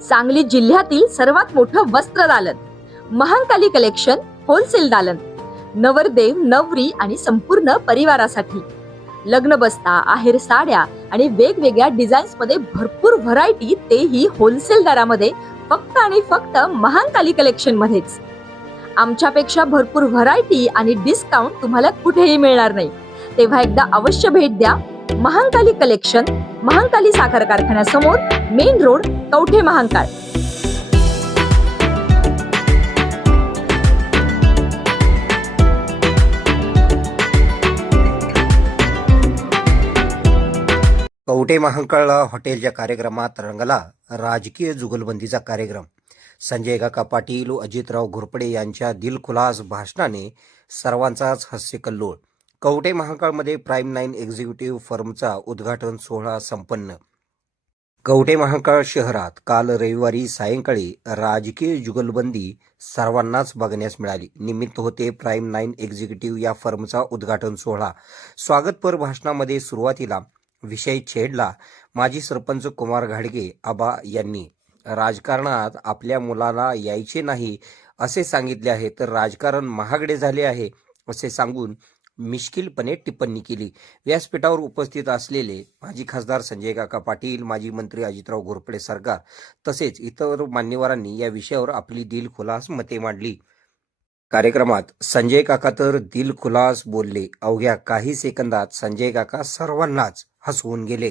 सांगली जिल्ह्यातील सर्वात मोठं वस्त्र दालन, महांकाली कलेक्शन होलसेल दालन, नवरदेव नवरी आणि संपूर्ण परिवारासाठी लग्न बस्ता, आहेर साड्या आणि वेगवेगळ्या डिझाईन्स मध्ये भरपूर व्हरायटी, तेही होलसेल दरामध्ये, फक्त आणि फक्त महांकाली कलेक्शन मध्येच. आमच्यापेक्षा भरपूर व्हरायटी आणि डिस्काउंट तुम्हाला कुठेही मिळणार नाही. तेव्हा एकदा अवश्य भेट द्या. महांकाली कलेक्शन, महांकाली साखर कारखान्यासमोर, मेन रोड, कवठे महांकाळ. कवठे महांकाळ हॉटेलच्या कार्यक्रमात रंगला राजकीय जुगलबंदीचा कार्यक्रम. संजय काका पाटील व अजितराव घोरपडे यांच्या दिलखुलास भाषणाने सर्वांचाच हास्यकल्लोळ. कवठे महांकाळमध्ये प्राईम 9 एक्झिक्युटिव्ह फर्मचा उद्घाटन सोहळा संपन्न. कवठे महांकाळ शहरात काल रविवारी सायंकाळी राजकीय जुगलबंदी सर्वांनाच बघण्यास मिळाली. निमित्त होते प्राईम 9 एक्झिक्युटिव्ह या फर्मचा उद्घाटन सोहळा. स्वागतपर भाषणामध्ये सुरुवातीला विषय छेडला माजी सरपंच कुमार घाडगे आबा यांनी. राजकारणात आपल्या मुलाला यायचे नाही असे सांगितले आहे, तर राजकारण महागडे झाले आहे असे सांगून मिश्किलपणे टिप्पणी केली. व्यासपीठावर उपस्थित असलेले माजी खासदार संजय काका पाटील, माजी मंत्री अजितराव घोरपडे सरकार तसेच इतर मान्यवरांनी या विषयावर आपली दिलखुलास मते मांडली. कार्यक्रमात संजय काका तर दिलखुलास बोलले. अवघ्या काही सेकंदात संजय काका सर्वांनाच हसवून गेले.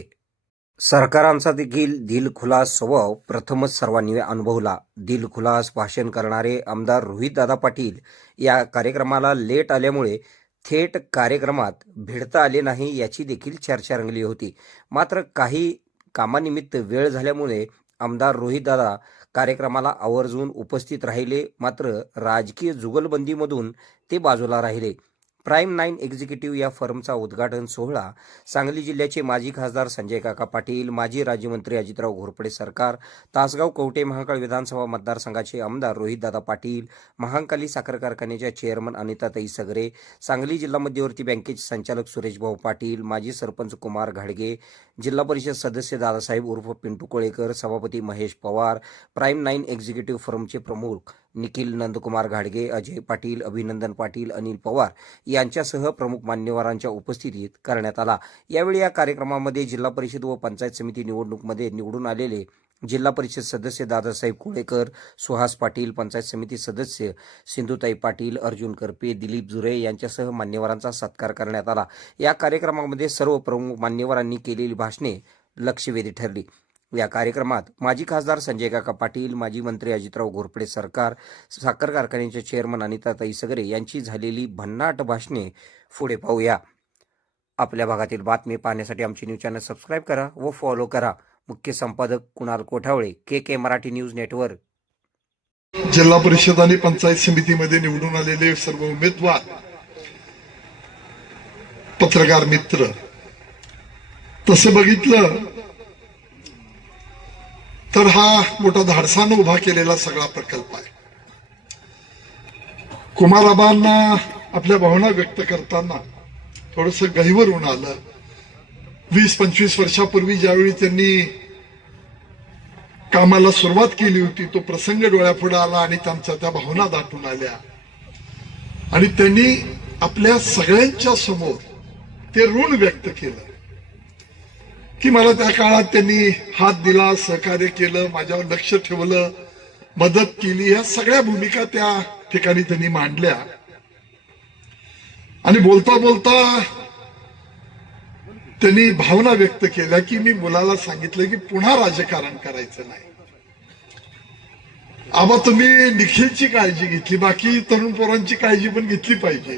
सरकारांचा देखील दिलखुलास स्वभाव प्रथमच सर्वांनी अनुभवला. दिलखुलास भाषण करणारे आमदार रोहितदादा पाटील या कार्यक्रमाला लेट आल्यामुळे थेट कार्यक्रमात भिडता आले नाही याची देखील चर्चा रंगली होती. मात्र काही कामानिमित्त वेळ झाल्यामुळे आमदार रोहितदादा कार्यक्रमाला आवर्जून उपस्थित राहिले. मात्र राजकीय जुगलबंदीमधून ते बाजूला राहिले. प्राईम 9 एक्झिक्युटिव्ह या फर्मचा उद्घाटन सोहळा सांगली जिल्ह्याचे माजी खासदार संजय काका पाटील, माजी राज्यमंत्री अजितराव घोरपडे सरकार, तासगाव कवठे महांकाळ विधानसभा मतदारसंघाचे आमदार रोहितदादा पाटील, महांकाली साखर कारखान्याच्या चेअरमन अनिताताई सगरे, सांगली जिल्हा मध्यवर्ती बँकेचे संचालक सुरेशभाऊ पाटील, माजी सरपंच कुमार घाडगे, जिल्हा परिषद सदस्य दादासाहेब उर्फ पिंटू कोळेकर, सभापती महेश पवार, प्राईम 9 एक्झिक्युटिव्ह फर्मचे प्रमुख निखिल नंदकुमार घाडगे, अजय पाटील, अभिनंदन पाटील, अनिल पवार यांच्यासह प्रमुख मान्यवरांच्या उपस्थितीत करण्यात आला. यावेळी या कार्यक्रमामध्ये जिल्हा परिषद व पंचायत समिती निवडणूकमध्ये निवडून आलेले जिल्हा परिषद सदस्य दादासाहेब कोळेकर, सुहास पाटील, पंचायत समिती सदस्य सिंधुताई पाटील, अर्जुन करपे, दिलीप जुरे यांच्यासह मान्यवरांचा सत्कार करण्यात आला. या कार्यक्रमामध्ये सर्व प्रमुख मान्यवरांनी केलेली भाषणे लक्षवेधी ठरली. या कार्यक्रमात माजी खासदार संजय काका पाटील, माजी मंत्री अजितराव घोरपडे सरकार, साखर कारखान्याचे चेअरमन अनिताताई सगरे यांची झालेली भन्नाट भाषणे पुढे पाहूया. आपल्या भागातील बातमी पाहण्यासाठी आमचे न्यूज चॅनल सबस्क्राईब करा व फॉलो करा. मुख्य संपादक कुणाल कोठावळे, के मराठी न्यूज नेटवर्क. जिल्हा परिषद आणि पंचायत समितीमध्ये निवडून आलेले सर्व उमेदवार, पत्रकार मित्र, तसं बघितलं तर हा मोठा धाडसानं उभा केलेला सगळा प्रकल्प आहे. कुमाराबांना आपल्या भावना व्यक्त करताना थोडस गहिवर होऊन आलं. 20-25 वर्षापूर्वी ज्यावेळी त्यांनी कामाला सुरुवात केली होती तो प्रसंग डोळ्यापुढे आला आणि त्यांच्या त्या भावना दाटून आल्या आणि त्यांनी आपल्या सगळ्यांच्या समोर ते ऋण व्यक्त केलं की मला त्या काळात त्यांनी हात दिला, सहकार्य केलं, माझ्यावर लक्ष ठेवलं, मदत केली. या सगळ्या भूमिका त्या ठिकाणी त्यांनी मांडल्या आणि बोलता बोलता त्यांनी भावना व्यक्त केल्या की मी मुलाला सांगितलं की पुन्हा राजकारण करायचं नाही. आबा तुम्ही निखिलची काळजी घेतली, बाकी तरुण पोरांची काळजी पण घेतली पाहिजे,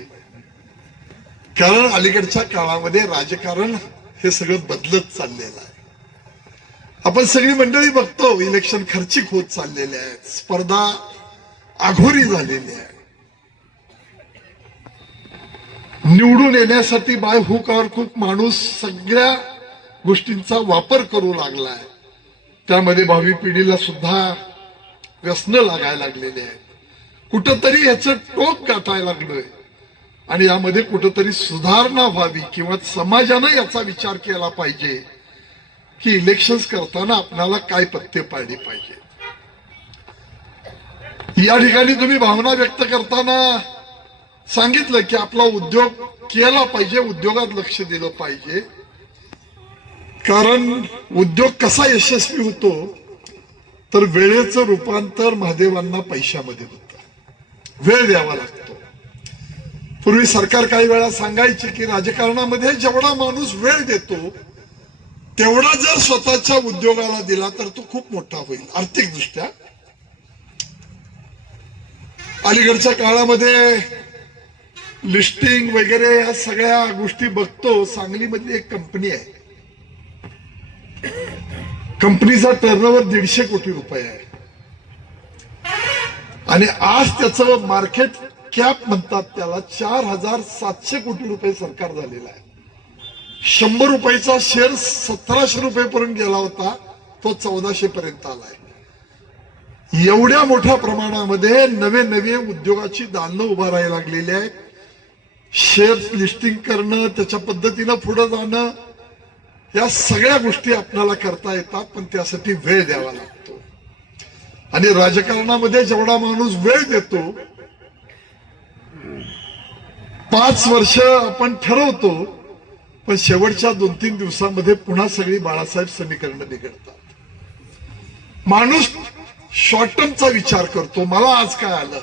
कारण अलीकडच्या काळामध्ये राजकारण हे सगळं बदलत चाललेलं आहे. आपण सगळी मंडळी बघतो इलेक्शन खर्चिक होत चाललेले आहेत, स्पर्धा आघोरी झालेली आहे. निवडून येण्यासाठी बाय हुक और खूप माणूस सगळ्या गोष्टींचा वापर करू लागलाय. त्यामध्ये भावी पिढीला सुद्धा व्यसनं लागायला लागलेले आहेत. कुठंतरी याचं टोक गाठायला लागलोय आणि यामध्ये कुठंतरी सुधारणा व्हावी किंवा समाजानं याचा विचार केला पाहिजे की इलेक्शन्स करताना आपल्याला काय पथ्य पाळली पाहिजे. या ठिकाणी तुम्ही भावना व्यक्त करताना सांगितलं की आपला उद्योग केला पाहिजे, उद्योगात लक्ष दिलं पाहिजे, कारण उद्योग कसा यशस्वी होतो तर वेळेचं रूपांतर महादेवांना पैशामध्ये होतं, वेळ द्यावा लागतो. पूर्वी सरकार काही वेळा सांगायची की राजकारणामध्ये जेवढा माणूस वेळ देतो तेवढा जर स्वतःच्या उद्योगाला दिला तर तो खूप मोठा होईल आर्थिकदृष्ट्या. अलीकडच्या काळामध्ये लिस्टिंग वगैरे या सगळ्या गोष्टी बघतो. सांगलीमध्ये एक कंपनी आहे, कंपनीचा टर्नओव्हर 150 कोटी रुपये आहे आणि आज त्याचं मार्केट कॅप म्हणतात त्याला 4700 कोटी रुपये सरकार झालेला आहे. 100 रुपयाचा शेअर 1700 रुपयेपर्यंत गेला होता, तो 1400 पर्यंत आलाय. एवढ्या मोठ्या प्रमाणामध्ये नवे नवे उद्योगाची दालनं उभा राहायला लागलेली आहेत. शेअर लिस्टिंग करणं, त्याच्या पद्धतीनं पुढे जाणं, या सगळ्या गोष्टी आपल्याला करता येतात, पण त्यासाठी वेळ द्यावा लागतो. आणि राजकारणामध्ये जेवढा माणूस वेळ देतो, 5 वर्ष आपण ठरवतो, पण शेवटच्या 2-3 दिवसांमध्ये पुन्हा सगळी बाळासाहेब समीकरणं बिघडतात. माणूस शॉर्ट टर्मचा विचार करतो, मला आज काय आलं,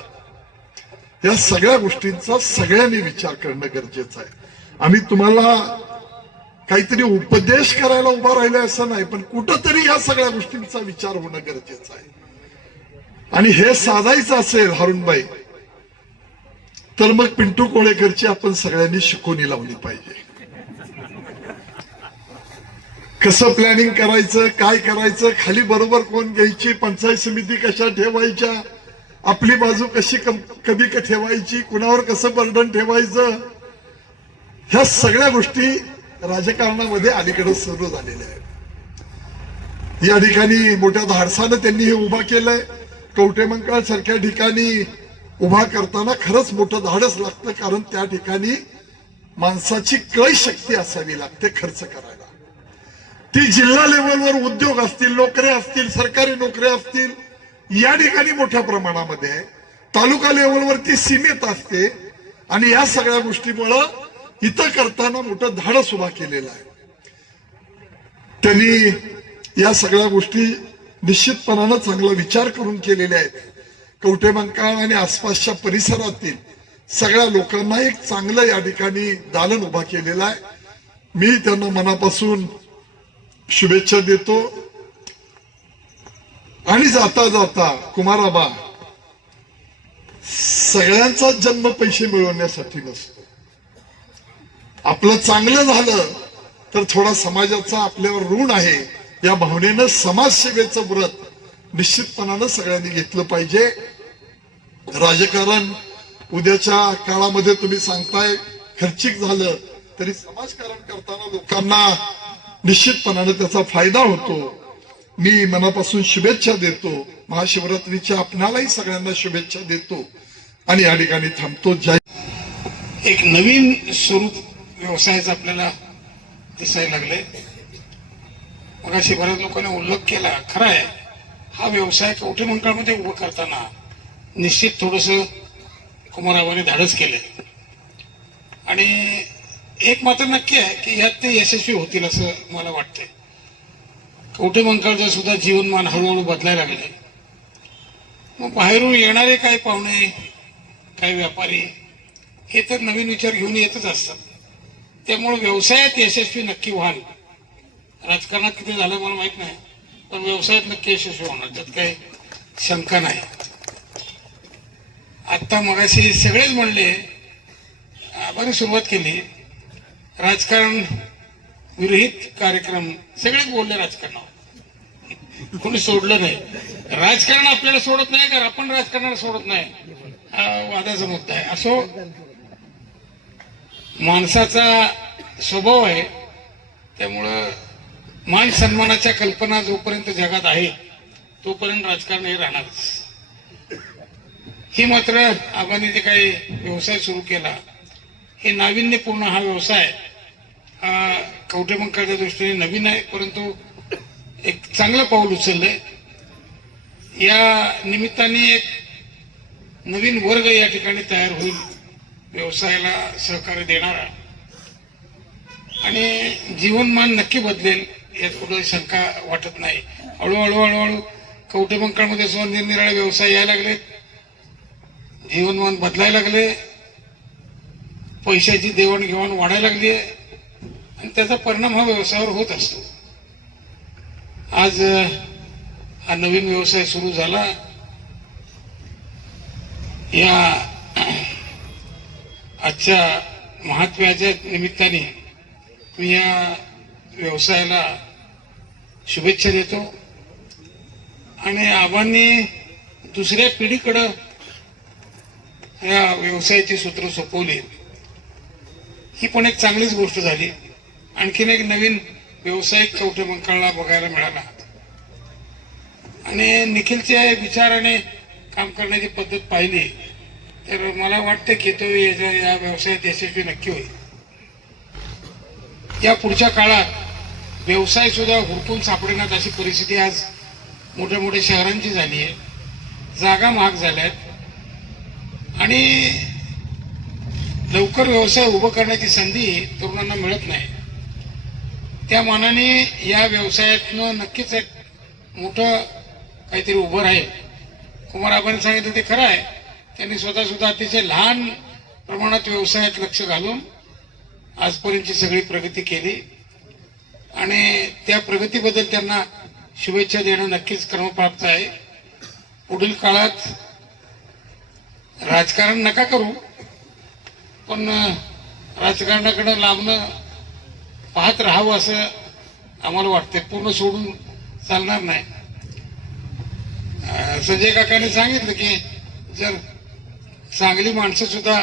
या सगळ्या गोष्टींचा सगळ्यांनी विचार करणं गरजेचं आहे. आम्ही तुम्हाला काहीतरी उपदेश करायला उभा राहिला असं नाही, पण कुठंतरी या सगळ्या गोष्टींचा विचार होणं गरजेचं आहे. आणि हे साधायचं असेल हारुणबाई, तर मग पिंटू कोळेकरची आपण सगळ्यांनी शिकवणी लावली पाहिजे. कसं प्लॅनिंग करायचं, काय करायचं, खाली बरोबर कोण घ्यायची, पंचायत समिती कशा ठेवायच्या, आपली बाजू कशी कधी ठेवायची, कुणावर कसं बर्डन ठेवायचं, ह्या सगळ्या गोष्टी राजकारणामध्ये अलीकडे सुरू झालेल्या आहेत. या ठिकाणी मोठ्या धाडसानं त्यांनी हे उभा केलंय. कवटेमंकाळ सारख्या ठिकाणी उभा करताना खरंच मोठं धाडस लागतं, कारण त्या ठिकाणी माणसाची क्रय शक्ती असावी लागते खर्च करायला. ती जिल्हा लेवलवर उद्योग असतील, नोकऱ्या असतील, सरकारी नोकऱ्या असतील, या ठिकाणी मोठ्या प्रमाणामध्ये आहे. तालुका लेवलवरती सीमित असते आणि या सगळ्या गोष्टीमुळं इथं करताना मोठं धाडस उभा केलेलं आहे. त्यांनी या सगळ्या गोष्टी निश्चितपणानं चांगला विचार करून केलेल्या आहेत. कवटेमंकाळ आणि आसपासच्या परिसरातील सगळ्या लोकांना एक चांगलं या ठिकाणी दालन उभा केलेलं आहे. मी त्यांना मनापासून शुभेच्छा देतो. आणि जाता जाता कुमाराबा, सगळ्यांचा जन्म पैसे मिळवण्यासाठी नसतो. आपलं चांगलं झालं तर थोडा समाजाचा आपल्यावर ऋण आहे, या भावनेनं समाजसेवेचं व्रत निश्चितपणानं सगळ्यांनी घेतलं पाहिजे. राजकारण उद्याच्या काळामध्ये तुम्ही सांगताय खर्चिक झालं तरी समाजकारण करताना लोकांना निश्चितपणानं त्याचा फायदा होतो. मी मनापासून शुभेच्छा देतो. महाशिवरात्रीच्या आपणालाही सगळ्यांना शुभेच्छा देतो आणि या ठिकाणी थांबतो. जय. एक नवीन स्वरूप व्यवसायाचं आपल्याला दिसायला लागले. मगाशी बऱ्याच लोकांनी उल्लेख केला, खरं आहे, हा व्यवसाय कवटेमंकाळमध्ये उभं करताना निश्चित थोडस कुमाराबाने धाडस केलंय. आणि एक मात्र नक्की आहे की यात ते यशस्वी होतील असं मला वाटतंय. कवटेमंकाळचं सुद्धा जीवनमान हळूहळू बदलायला लागले. मग बाहेरून येणारे काही पाहुणे, काही व्यापारी हे तर नवीन विचार घेऊन येतच असतात. त्यामुळे व्यवसायात यशस्वी नक्की व्हाल. राजकारणात किती झालं मला माहित नाही, पण व्यवसायात नक्की यशस्वी होणार, त्यात काही शंका नाही. आता मगाशी सगळेच म्हणले, आपण सुरुवात केली, राजकारण विरहित कार्यक्रम, सगळेच बोलले राजकारणावर, कोणी सोडलं नाही. राजकारण आपल्याला सोडत नाही का आपण राजकारणाला सोडत नाही, हा वादाचा मुद्दा आहे. असो, माणसाचा स्वभाव आहे, त्यामुळं मान सन्मानाच्या कल्पना जोपर्यंत जगात आहे तोपर्यंत राजकारण हे राहणारच. ही मात्र आबांनी जे काही व्यवसाय सुरू केला, हे नाविन्यपूर्ण हा व्यवसाय, हा कवटेमंकाळच्या दृष्टीने नवीन आहे, परंतु एक चांगलं पाऊल उचललंय. या निमित्ताने एक नवीन वर्ग या ठिकाणी तयार होईल, व्यवसायाला सहकार्य देणारा, आणि जीवनमान नक्की बदलेल यात कुठं शंका वाटत नाही. हळूहळू कवठेमंकाळमध्ये सुद्धा निरनिराळे व्यवसाय यायला लागले, जीवनमान बदलायला लागले, पैशाची देवाणघेवाण वाढायला लागली आहे आणि त्याचा परिणाम हा व्यवसायावर होत असतो. आज हा नवीन व्यवसाय सुरू झाला. या आजच्या महात्म्याच्या निमित्ताने मी या व्यवसायाला शुभेच्छा देतो आणि आबांनी दुसऱ्या पिढीकडे या व्यवसायाची सूत्र सोपवली, ही पण एक चांगलीच गोष्ट झाली. आणखीन एक नवीन व्यावसायिक कवठेमंकाळला बघायला मिळाला आणि निखिलच्या विचाराने काम करण्याची पद्धत पाहिली तर मला वाटतं की तो या व्यवसायात यशस्वी नक्की होईल. या पुढच्या काळात व्यवसाय सुद्धा हुडकून सापडेनात अशी परिस्थिती आज मोठ्या मोठ्या शहरांची झाली आहे. जागा महाग झाल्यात आणि लवकर व्यवसाय उभं करण्याची संधी तरुणांना मिळत नाही. त्या मानाने या व्यवसायातनं नक्कीच एक मोठं काहीतरी उभं राहील. कुमारआबांनी सांगितलं ते खरं आहे. त्यांनी स्वतः सुद्धा अतिशय लहान प्रमाणात व्यवसायात लक्ष घालून आजपर्यंतची सगळी प्रगती केली आणि त्या प्रगतीबद्दल त्यांना शुभेच्छा देणं नक्कीच क्रमप्राप्त आहे. पुढील काळात राजकारण नका करू, पण राजकारणाकडे लांबणं पाहत राहावं असं आम्हाला वाटतंय. पूर्ण सोडून चालणार नाही. संजय काकांनी सांगितलं की जर चांगली माणसं सुद्धा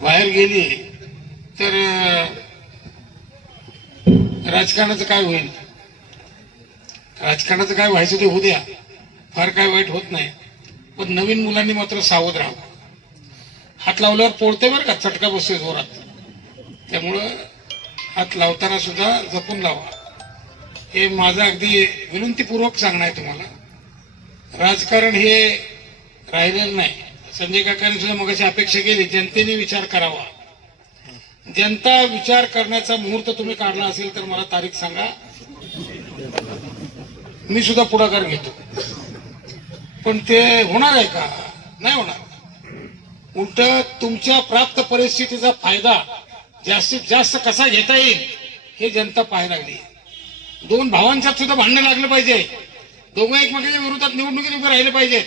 बाहेर गेली तर राजकारणाचं काय होईल. राजकारणाचं काय व्हायचं ते होऊ द्या, फार काय वाईट होत नाही. पण नवीन मुलांनी मात्र सावध राहावं. हात लावल्यावर पोळते बरं का, चटका बसतोय जोरात. त्यामुळं हात लावताना सुद्धा जपून लावा, हे माझं अगदी विनंतीपूर्वक सांगणं आहे तुम्हाला. राजकारण हे राहिलेलं नाही. संजय काकांनी सुद्धा मगाशी अपेक्षा केली जनतेने विचार करावा. जनता विचार करण्याचा मुहूर्त तुम्ही काढला असेल तर मला तारीख सांगा, मी सुद्धा पुढाकार घेतो. पण ते होणार आहे का? नाही होणार. उलट तुमच्या प्राप्त परिस्थितीचा फायदा जास्तीत जास्त कसा घेता येईल हे जनता पाहायला लागली. दोन भावांच्यात सुद्धा भांडणं लागलं पाहिजे, दोघं एकमेकांच्या विरोधात निवडणुकीत उभे राहिले पाहिजेत.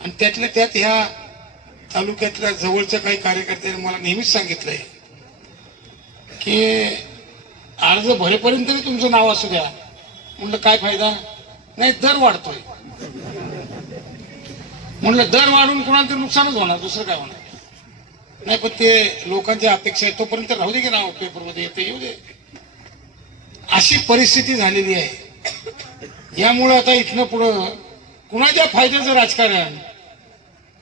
आणि त्यातल्या त्यात ह्या तालुक्यातल्या जवळच्या काही कार्यकर्त्यांनी मला नेहमीच सांगितलंय की अर्ज भरेपर्यंत तरी तुमचं नाव असू द्या. म्हणलं काय फायदा? नाही, दर वाढतोय. म्हणलं दर वाढून कोणाला तरी नुकसानच होणार, दुसरं काय होणार नाही. पण ते लोकांच्या अपेक्षा आहे तोपर्यंत राहू दे की नाव पेपरमध्ये येते येऊ दे. अशी परिस्थिती झालेली आहे. यामुळे आता इथनं पुढं कुणाच्या फायद्याचं राजकारण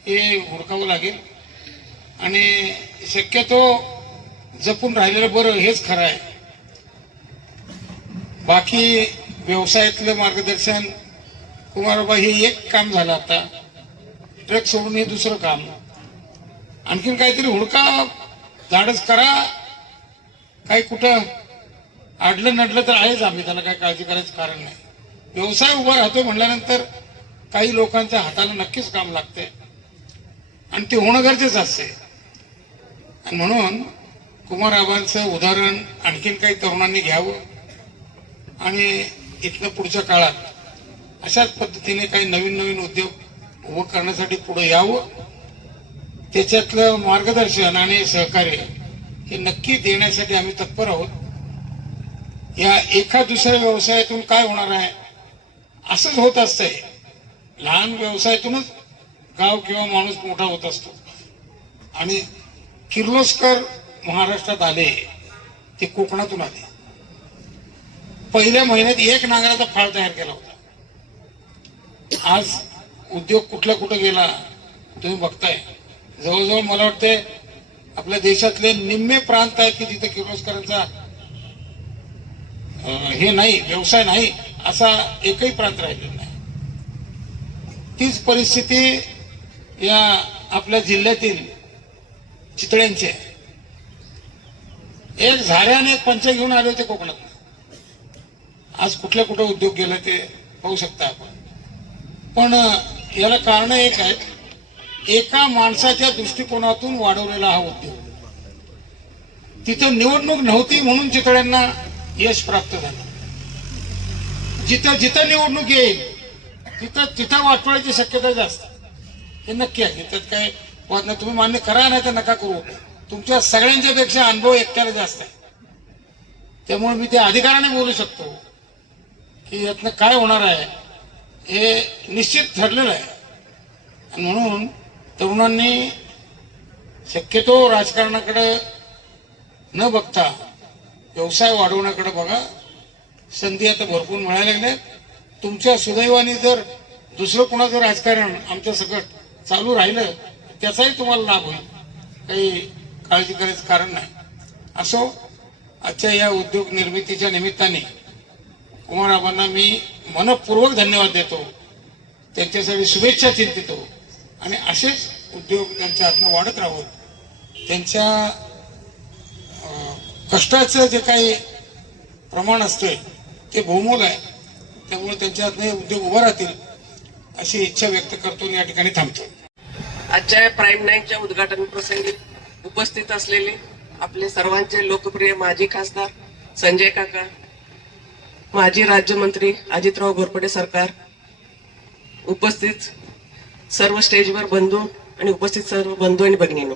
हे हुडकावं लागेल आणि शक्यतो जपून राहिलेलं बरं, हेच खरं आहे. बाकी व्यवसायातलं मार्गदर्शन कुमारबा हे एक काम झालं. आता ट्रक सोडून हे दुसरं काम. आणखीन काहीतरी हुडका, धाडस करा. काही कुठं अडलं नडलं तर आहेच आम्ही, त्याला काही काळजी करायचं कारण नाही. व्यवसाय उभा राहतोय म्हणल्यानंतर काही लोकांच्या हाताला नक्कीच काम लागते आणि ते होणं गरजेचं असते. आणि म्हणून कुमारआबांचं उदाहरण आणखीन काही तरुणांनी घ्यावं आणि इथनं पुढच्या काळात अशाच पद्धतीने काही नवीन नवीन उद्योग उभं करण्यासाठी पुढे यावं. त्याच्यातलं मार्गदर्शन आणि सहकार्य हे नक्की देण्यासाठी आम्ही तत्पर आहोत. या एका दुसऱ्या व्यवसायातून काय होणार आहे असंच होत असतंय. लहान व्यवसायातूनच गाव किंवा माणूस मोठा होत असतो. आणि किर्लोस्कर महाराष्ट्रात आले ते कोकणातून आले. पहिल्या महिन्यात एक नांगराचा फाळ तयार केला होता. आज उद्योग कुठला कुठं गेला तुम्ही बघताय. जवळजवळ मला वाटते आपल्या देशातले निम्मे प्रांत आहेत की तिथे किर्लोस्करांचा हे नाही, व्यवसाय नाही असा एकही प्रांत राहिलेला नाही. तीच परिस्थिती या आपल्या जिल्ह्यातील चितळ्यांची आहे. एक झाऱ्याने एक पंच घेऊन आले होते कोकणात. आज कुठल्या कुठं उद्योग गेला ते पाहू शकता आपण. पण याला कारण एक आहे, एका माणसाच्या दृष्टिकोनातून वाढवलेला हा उद्योग. तिथं निवडणूक नव्हती म्हणून चितळ्यांना यश प्राप्त झालं. जिथं जिथं निवडणूक येईल तिथं वाटवायची शक्यता जास्त, हे नक्की आहे. त्यात काय वाद नाही. तुम्ही मान्य करा नाही तर नका करू. तुमच्या सगळ्यांच्या पेक्षा अनुभव एकट्याला जास्त आहे. त्यामुळे मी त्या अधिकाराने बोलू शकतो की यातनं काय होणार आहे हे निश्चित ठरलेलं आहे. आणि म्हणून तरुणांनी शक्यतो राजकारणाकडे न बघता व्यवसाय वाढवण्याकडे बघा. संधी आता भरपूर मिळायला लागल्या. तुमच्या सुदैवाने जर दुसरं कोणाचं राजकारण आमच्या सकट चालू राहिलं त्याचाही तुम्हाला लाभ होईल. काही काळजी करायचं कारण नाही. असो, आजच्या या उद्योग निर्मितीच्या निमित्ताने कुमारआबांना मी मनपूर्वक धन्यवाद देतो. त्यांच्यासाठी शुभेच्छा चिंतितो आणि असेच उद्योग त्यांच्या हातनं वाढत राहून त्यांच्या कष्टाचं जे काही प्रमाण असतंय ते बहुमोल आहे. त्यामुळे त्यांच्या हातनं हे उद्योग उभा राहतील अशी इच्छा व्यक्त करतो आणि या ठिकाणी थांबतो. आजच्या प्राईम 9च्या उद्घाटन प्रसंगी उपस्थित असलेले आपले सर्वांचे लोकप्रिय माजी खासदार संजय काका, माजी राज्यमंत्री अजितराव घोरपडे सरकार, उपस्थित सर्व स्टेजवर बंधू आणि उपस्थित सर्व बंधू आणि भगिनींनो,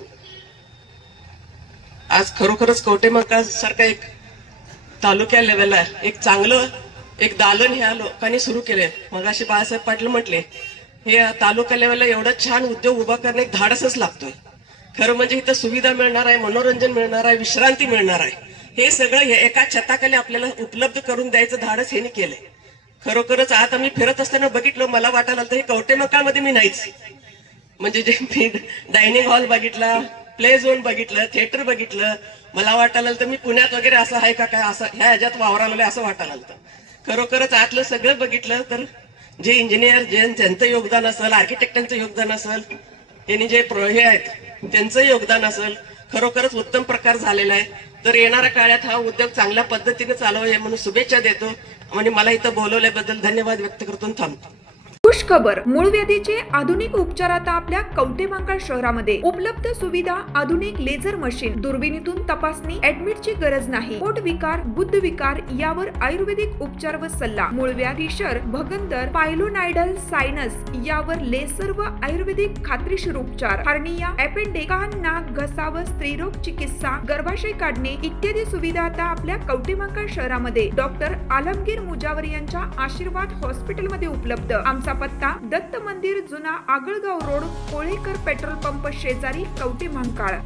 आज खरोखरच कवठेमहांकाळ सारखा एक तालुक्या लेवलला एक चांगलं एक दालन ह्या लोकांनी सुरू केलंय. मगाशी बाळासाहेब पाटील म्हटले, हे तालुका लेवलला एवढा छान उद्योग उभा करणे एक धाडसच लागतोय. खरं म्हणजे इथं सुविधा मिळणार आहे, मनोरंजन मिळणार आहे, विश्रांती मिळणार आहे. हे सगळं एका छताखाली आपल्याला उपलब्ध करून द्यायचं धाडस ह्याने केलंय. खरोखरच आता मी फिरत असताना बघितलं, मला वाटायला हे कवठेमहांकाळमध्ये मी नाहीच. म्हणजे जे मी डायनिंग हॉल बघितला, प्ले झोन बघितलं, थिएटर बघितलं, मला वाटायला तर मी पुण्यात वगैरे असं आहे का काय, असं ह्या ह्याच्यात वावराला असं वाटायला. खरोखरच आतलं सगळं बघितलं तर जे इंजिनियर ज्यांचं योगदान असेल, आर्किटेक्टांचं योगदान असेल, यांनी जे हे आहेत त्यांचं योगदान असेल, खरोखरच उत्तम प्रकार झालेला आहे. तर येणाऱ्या काळात हा उद्योग चांगल्या पद्धतीने चालवावा म्हणून शुभेच्छा देतो आणि मला इथं बोलवल्याबद्दल धन्यवाद व्यक्त करतो. थांबतो. खुश खबर, मूळ व्याधीचे आधुनिक उपचार आता आपल्या कवठेमहांकाळ शहरामध्ये उपलब्ध. सुविधा, आधुनिक लेझर मशीन, दुर्बिणीतून तपासणी, ऍडमिटची गरज नाही. पोट विकार, बुद्ध विकार यावर आयुर्वेदिक उपचार व सल्ला. मूळ व्याधी, शर, भगंदर, पायलोनायडल, सायनस यावर लेसर व आयुर्वेदिक खात्रीशीर उपचार. हर्निया, अपेंडिक्स, कान, नाक, घसा व स्त्रीरोग चिकित्सा, गर्भाशय काढणे इत्यादी सुविधा आता आपल्या कवठेमहांकाळ शहरामध्ये डॉक्टर आलमगीर मुजावर यांच्या आशीर्वाद हॉस्पिटलमध्ये उपलब्ध. आमचा पत्ता दत्त मंदिर, जुना Agalgaon road, Kolekar petrol pump शेजारी, कवठेमहांकाळ.